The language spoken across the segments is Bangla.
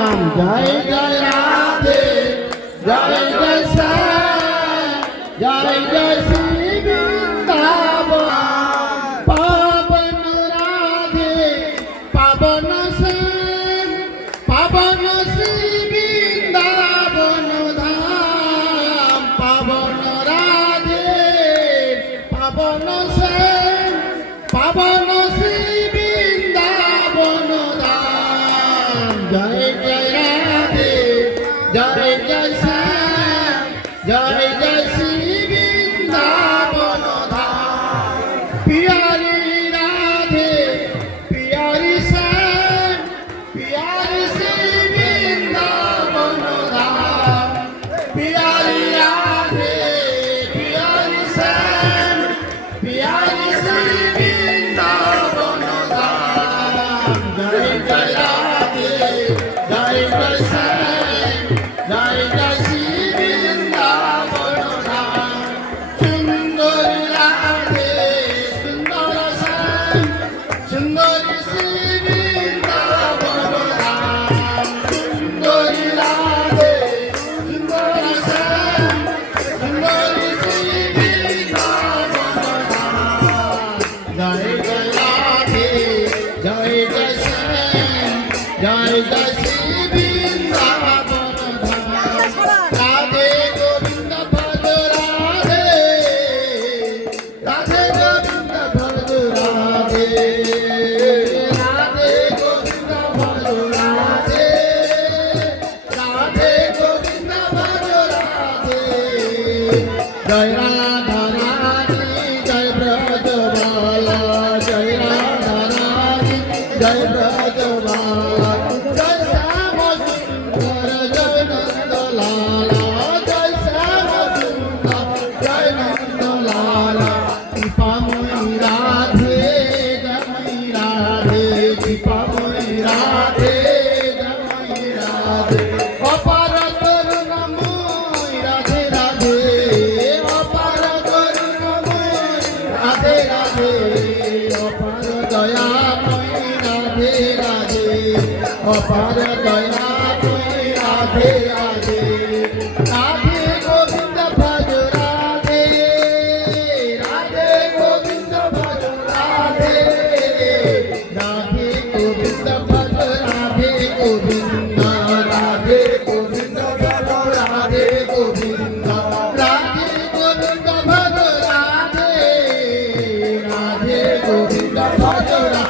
রাম জয় জয় রাধে জয় জয় জয় জয় Yeah. জয় রাধা। অপার দয়া তুমি রাধে রাধে রাধে গোবিন্দ ভজ রাধে রাধে গোবিন্দ ভজ রাধে রাধে গোবিন্দ ভজ রাধে গোবিন্দ রাধে গোবিন্দ ভজ রাধে গোবিন্দ রাধে গোবিন্দ ভজ রাধে রাধে গোবিন্দ ভজ রাধে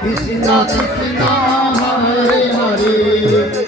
কৃষ্ণ কৃষ্ণ হরে হরে।